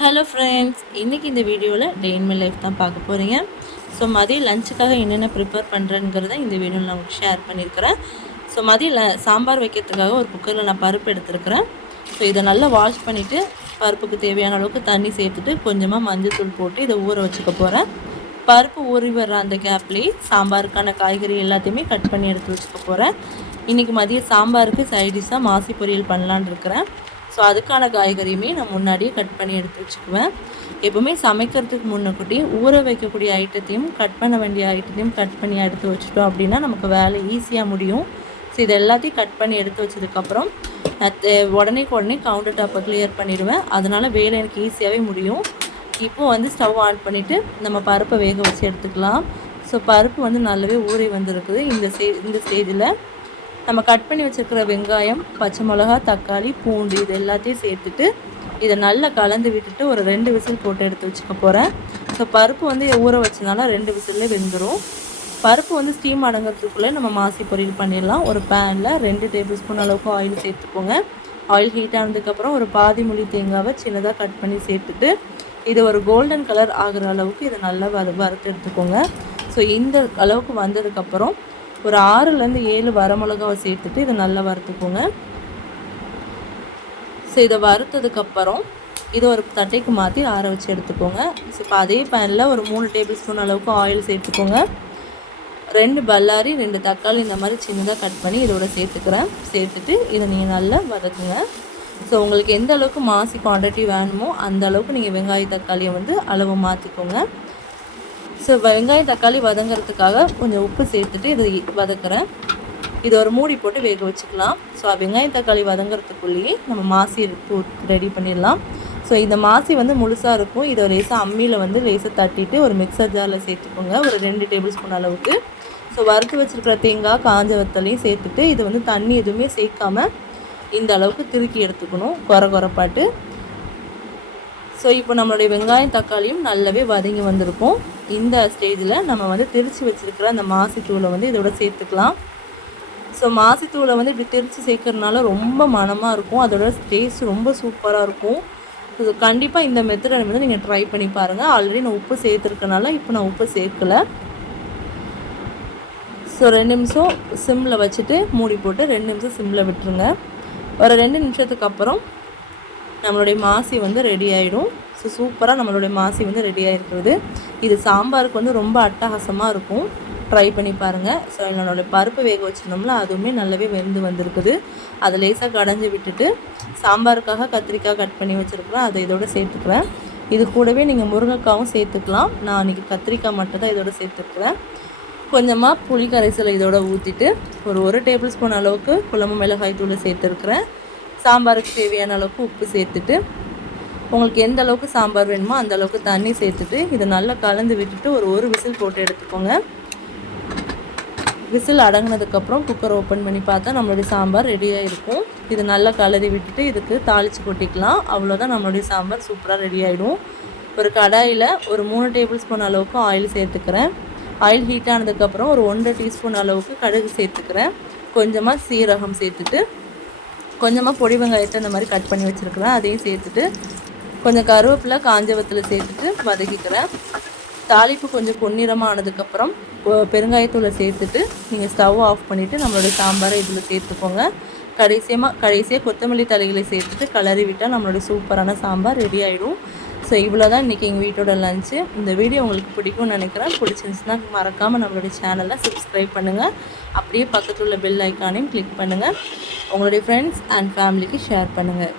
Hello friends இன்றைக்கி இந்த வீடியோவில் டே இன் லைஃப் தான் பார்க்க போகிறீங்க ஸோ மதியம் லஞ்சுக்காக என்னென்ன ப்ரிப்பேர் பண்ணுறேங்கிறத இந்த வீடியோவில் நான் உங்களுக்கு ஷேர் பண்ணியிருக்கிறேன். ஸோ மதியம் சாம்பார் வைக்கிறதுக்காக ஒரு குக்கரில் நான் பருப்பு எடுத்துருக்கிறேன். ஸோ இதை நல்லா வாஷ் பண்ணிவிட்டு பருப்புக்கு தேவையான அளவுக்கு தண்ணி சேர்த்துட்டு கொஞ்சமாக மஞ்சள் தூள் போட்டு இதை ஊற வச்சுக்க போகிறேன் பருப்பு ஊறி வர்ற அந்த கேப்லேயே சாம்பாருக்கான காய்கறி எல்லாத்தையுமே கட் பண்ணி எடுத்து வச்சுக்க போகிறேன் இன்றைக்கி மதியம் சாம்பாருக்கு சைடிஷாக மாசி பொரியல் பண்ணலான்னு இருக்கிறேன். ஸோ அதுக்கான காய்கறியுமே நான் முன்னாடியே கட் பண்ணி எடுத்து வச்சுக்குவேன். எப்போவுமே சமைக்கிறதுக்கு முன்னக்கூட்டி ஊற வைக்கக்கூடிய ஐட்டத்தையும் கட் பண்ண வேண்டிய ஐட்டத்தையும் கட் பண்ணி எடுத்து வச்சுட்டோம் அப்படின்னா நமக்கு வேலை ஈஸியாக முடியும். ஸோ இது எல்லாத்தையும் கட் பண்ணி எடுத்து வச்சதுக்கப்புறம் உடனே உடனே கவுண்டர் டாப்பை கிளியர் பண்ணிடுவேன். அதனால் வேலை எனக்கு ஈஸியாகவே முடியும். இப்போது வந்து ஸ்டவ் ஆன் பண்ணிவிட்டு நம்ம பருப்பை வேக வச்சு எடுத்துக்கலாம். ஸோ பருப்பு வந்து நல்லாவே ஊறி வந்திருக்குது. இந்த ஸ்டே இந்த ஸ்டேஜில் நம்ம கட் பண்ணி வச்சுருக்கிற வெங்காயம் பச்சை மிளகா தக்காளி பூண்டு இது எல்லாத்தையும் சேர்த்துட்டு இதை நல்லா கலந்து விட்டுட்டு ஒரு ரெண்டு விசில் போட்டு எடுத்து வச்சுக்க போகிறேன் ஸோ பருப்பு வந்து ஊற வச்சனால ரெண்டு விசில்லே வெந்துடும் பருப்பு வந்து ஸ்டீம் அடங்கிறதுக்குள்ளே நம்ம மாசி பொரியல் பண்ணிடலாம். ஒரு பேனில் ரெண்டு டேபிள் ஸ்பூன் அளவுக்கு ஆயில் சேர்த்துக்கோங்க. ஆயில் ஹீட் ஆனதுக்கப்புறம் ஒரு பாதி மொழி தேங்காவை சின்னதாக கட் பண்ணி சேர்த்துட்டு இது ஒரு கோல்டன் கலர் ஆகிற அளவுக்கு இதை நல்லா வறு வறுத்து எடுத்துக்கோங்க. ஸோ இந்த அளவுக்கு வந்ததுக்கப்புறம் ஒரு ஆறுலேருந்து ஏழு வரமிளகாவை சேர்த்துட்டு இதை நல்லா வறுத்துக்கோங்க. ஸோ இதை வறுத்ததுக்கப்புறம் இதை ஒரு தட்டைக்கு மாற்றி ஆற வச்சு எடுத்துக்கோங்க. ஸோ இப்போ அதே பேனில் ஒரு மூணு டேபிள் ஸ்பூன் அளவுக்கு ஆயில் சேர்த்துக்கோங்க. ரெண்டு பல்லாரி ரெண்டு தக்காளி இந்த மாதிரி சின்னதாக கட் பண்ணி இதோட சேர்த்துக்கிறேன். சேர்த்துட்டு இதை நீங்கள் நல்லா வதக்குங்க. ஸோ உங்களுக்கு எந்த அளவுக்கு மாசி குவான்டிட்டி வேணுமோ அந்த அளவுக்கு நீங்கள் வெங்காய தக்காளியை வந்து அளவு மாற்றிக்கோங்க ஸோ வெங்காயம் தக்காளி வதங்கிறதுக்காக கொஞ்சம் உப்பு சேர்த்துட்டு இதை வதக்குறேன். இது ஒரு மூடி போட்டு வேக வச்சுக்கலாம். ஸோ வெங்காயம் தக்காளி வதங்கிறதுக்குள்ளேயே நம்ம மாசி ரெடி பண்ணிடலாம். ஸோ இந்த மாசி வந்து முழுசாக இருக்கும். இதை லேசாக அம்மியில் வந்து லேசாக தட்டிட்டு ஒரு மிக்சர் ஜாரில் சேர்த்துக்கோங்க. ஒரு ரெண்டு டேபிள் ஸ்பூன் அளவுக்கு. ஸோ வறுத்து வச்சுருக்கிற தேங்காய் காஞ்ச வத்தலையும் சேர்த்துட்டு இது வந்து தண்ணி எதுவுமே சேர்க்காமல் இந்த அளவுக்கு திருக்கி எடுத்துக்கணும். குறை குறைப்பாட்டு ஸோ இப்போ நம்மளுடைய வெங்காயம் தக்காளியும் நல்லாவே வதங்கி வந்திருக்கும். இந்த ஸ்டேஜில் நம்ம வந்து திரித்து வச்சுருக்கிற அந்த மாசித்தூளை வந்து இதோட சேர்த்துக்கலாம். ஸோ மாசித்தூளை வந்து இப்படி திரித்து சேர்க்கறதுனால ரொம்ப மனமாக இருக்கும். அதோட டேஸ்ட் ரொம்ப சூப்பராக இருக்கும். ஸோ கண்டிப்பாக இந்த மெத்தடை வந்து நீங்கள் ட்ரை பண்ணி பாருங்கள் ஆல்ரெடி நான் உப்பு சேர்த்துருக்கனால இப்போ நான் உப்பு சேர்க்கலை. ஸோ ரெண்டு நிமிஷம் சிம்மில் வச்சுட்டு மூடி போட்டு ரெண்டு நிமிஷம் சிம்மில் விட்டுருங்க. ஒரு ரெண்டு நிமிஷத்துக்கு அப்புறம் நம்மளுடைய மாசி வந்து ரெடி ஆகிடும் ஸோ சூப்பராக நம்மளுடைய மாசி வந்து ரெடி ஆகிருக்கிறது இது சாம்பாருக்கு வந்து ரொம்ப அட்டகாசமாக இருக்கும். ட்ரை பண்ணி பாருங்கள் ஸோ என்னோடய பருப்பு வேக வச்சுருந்தோம்ல அதுவுமே நல்லாவே வெந்து வந்திருக்குது. அதை லேசாக கடைஞ்சி விட்டுட்டு சாம்பாருக்காக கத்திரிக்காய் கட் பண்ணி வச்சுருக்குறேன். அதை இதோட சேர்த்துக்கிறேன். இது கூடவே நீங்கள் முருங்கைக்காவும் சேர்த்துக்கலாம். நான் அன்றைக்கி கத்திரிக்காய் மட்டும் தான் இதோட சேர்த்துருக்குறேன். கொஞ்சமாக புளி கரைசலை இதோட ஊற்றிட்டு ஒரு ஒரு டேபிள் ஸ்பூன் அளவுக்கு குழம்பு மிளகாய் தூளை சேர்த்துருக்குறேன். சாம்பாருக்கு தேவையான அளவுக்கு உப்பு சேர்த்துட்டு உங்களுக்கு எந்த அளவுக்கு சாம்பார் வேணுமோ அந்த அளவுக்கு தண்ணி சேர்த்துட்டு இதை நல்லா கலந்து விட்டுட்டு ஒரு ஒரு விசில் போட்டு எடுத்துக்கோங்க. விசில் அடங்கினதுக்கப்புறம் குக்கர் ஓப்பன் பண்ணி பார்த்தா நம்மளுடைய சாம்பார் ரெடியாக இருக்கும். இது நல்லா கலரி விட்டுட்டு இதுக்கு தாளித்து கொட்டிக்கலாம். அவ்வளோதான் நம்மளுடைய சாம்பார் சூப்பராக ரெடி ஆகிடும் ஒரு கடாயில் ஒரு மூணு டேபிள் ஸ்பூன் அளவுக்கு ஆயில் சேர்த்துக்கிறேன். ஆயில் ஹீட் ஆனதுக்கப்புறம் ஒரு ஒன்றரை டீஸ்பூன் அளவுக்கு கடுகு சேர்த்துக்கிறேன். கொஞ்சமாக சீரகம் சேர்த்துட்டு கொஞ்சமாக பொடி வெங்காயத்தை இந்த மாதிரி கட் பண்ணி வச்சுருக்கிறேன். அதையும் சேர்த்துட்டு கொஞ்சம் கருவேப்பிலை காஞ்சவத்தில் சேர்த்துட்டு வதக்கிக்கிறேன். தாளிப்பு கொஞ்சம் பொன்னிறமாக ஆனதுக்கப்புறம் பெருங்காயத்தூளை சேர்த்துட்டு நீங்கள் ஸ்டவ் ஆஃப் பண்ணிவிட்டு நம்மளுடைய சாம்பாரை இதில் சேர்த்துக்கோங்க. கடைசியமாக கடைசியாக கொத்தமல்லி தலைகளை சேர்த்துட்டு கிளறி விட்டால் நம்மளோட சூப்பரான சாம்பார் ரெடி ஆகிடும் ஸோ இவ்வளோ தான் இன்றைக்கி எங்கள் வீட்டோட லஞ்சு இந்த வீடியோ உங்களுக்கு பிடிக்கும்னு நினைக்கிறேன். பிடிச்சிருந்துச்சுன்னா மறக்காமல் நம்மளுடைய சேனலை சப்ஸ்கிரைப் பண்ணுங்கள் அப்படியே பக்கத்தில் உள்ள பெல் ஐக்கானையும் கிளிக் பண்ணுங்கள் உங்களுடைய ஃப்ரெண்ட்ஸ் அண்ட் ஃபேமிலிக்கு ஷேர் பண்ணுங்கள்